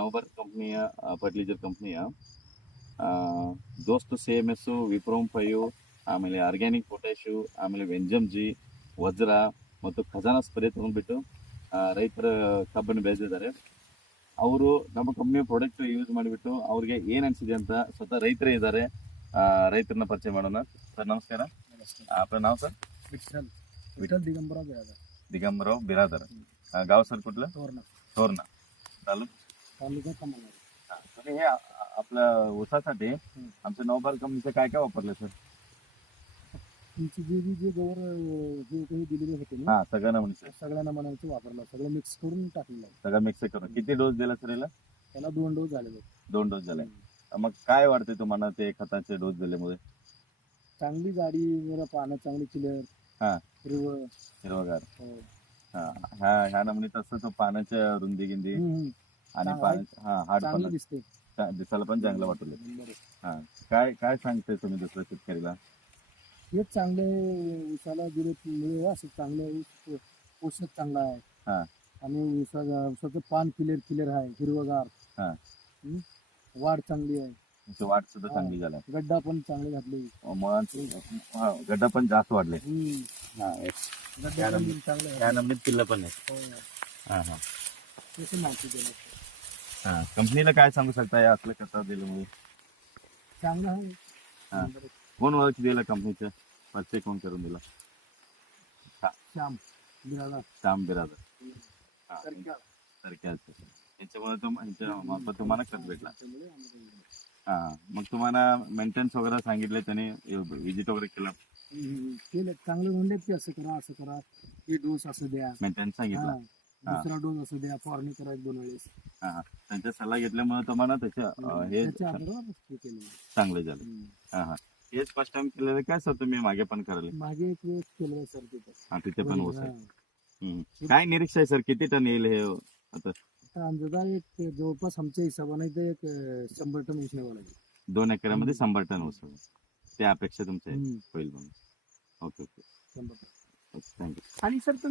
Navbharat ಕಂಪ್ನಿಯ fertiliser ಕಂಪ್ನಿಯ ದೋಸ್ತ್ CMS, ವಿಪ್ರೋಮ್ 5, ಆಮೇಲೆ organic potash, ಆಮೇಲೆ ವೆಂಜಮ್ ಜಿ, ವಜ್ರ ಮತ್ತು ಖಜಾನಾ ಸ್ಪ್ರೇ ತಗೊಂಡ್ಬಿಟ್ಟು ರೈತರ ಕಬ್ಬನ್ನು ಬೆಳೆದಿದ್ದಾರೆ. ಅವರು ನಮ್ಮ ಕಂಪ್ನಿಯ ಪ್ರಾಡಕ್ಟ್ ಯೂಸ್ ಮಾಡಿಬಿಟ್ಟು ಅವ್ರಿಗೆ ಏನ್ ಅನ್ಸಿದೆ ಅಂತ ಸ್ವತಃ ರೈತರೇ ಇದ್ದಾರೆ. ರೈತರನ್ನ ಪರಿಚಯ ಮಾಡೋಣ. ಸರ್ ನಮಸ್ಕಾರ. आपलं नाव सर? विठ्ठल दिगंबरराव बिरादर. दिगंबरराव बिरादर. गाव सर कुठलं? तोरणा. तालुका कमाल. तर हे आपल्या ऊसासाठी आमच्या नवभारत कंपनीचं काय काय वापरलं सर? तुमची जे गवर जे काही दिलेले होते ना, हा सगळं नमुने सर, सगळ्यांना म्हणायचं वापरलं, सगळं मिक्स करून टाकलेलं आहे. सगळं मिक्स करून किती डोस दिला सर याला? त्याला 2 डोस झालेले आहेत. 2 डोस झाले. मग काय वाटते तुम्हाला ते खताचे डोस दिल्यामुळे? चांगली गाडी जरा पानं चांगली क्लिअर, हा हिरवगार. हिरवगार. ह्या नमुने तसं तो पानाच्या रुंदी गिंदी आणि हाड चांगलं पण दिसते. दिसायला पण चांगलं वाटलं. बरोबर. हा काय काय सांगते तुम्ही दुसऱ्या शेतकरीला? हेच चांगले उसाला दिले मुळे असं चांगलं पोषक चांगला आहे. हा आणि उसाचं पान क्लिअर आहे, हिरवगार. हा वाढ चांगली आहे. तुमची वाढ सुद्धा चांगली झाली. गड्डा पण चांगले घातले. मग गड्डा पण जास्त वाढले. गड्डा पण चांगले या नमुने पिल्लं पण नाही. हा हा तसं माहिती दिलं. हा कंपनीला काय सांगू शकता या असलं खता दिल्यामुळे? चांगलं आहे. हा कोण ओळख दिला कंपनीचं? परिचय कोण करून दिला? श्याम बिरादर. श्याम बिरादर. सरकार. सरकारचं. याच्यामुळे तुम्हाला खत भेटला. त्यामुळे आम्हाला हा मग तुम्हाला मेंटेनन्स वगैरे सांगितले त्याने, विजिट वगैरे केला? केलं. चांगलं म्हणले की असं करा, हे डोस असू द्या, मेंटेनन्स सांगितलं. दुसरा डोस असू द्या, फवारणी करायची 2 वेळेस. हा त्यांचा सल्ला घेतल्यामुळे तुम्हाला त्याच्या हे त्याच्या आधारावर हे केलं. चांगले झाले. हा हा हेच फर्स्ट टाइम केलेलं काय सर तुम्ही मागे पण करायला? मागे एक वेळेस केलं सर तिथं. हा तिथे पण ऊस आहे. काय निरीक्षण आहे सर, किती टन येईल हे आता? आता अंदाजा एक जवळपास आमच्या हिशोबाने ते एक 100 टन ऊस निघाला. 2 एकरामध्ये 100 टन ऊस होईल. ते अपेक्षा तुमच्या हम्म. होईल म्हणून. Okay okay 100 ton. थँक्यू. आणि सर तुम्ही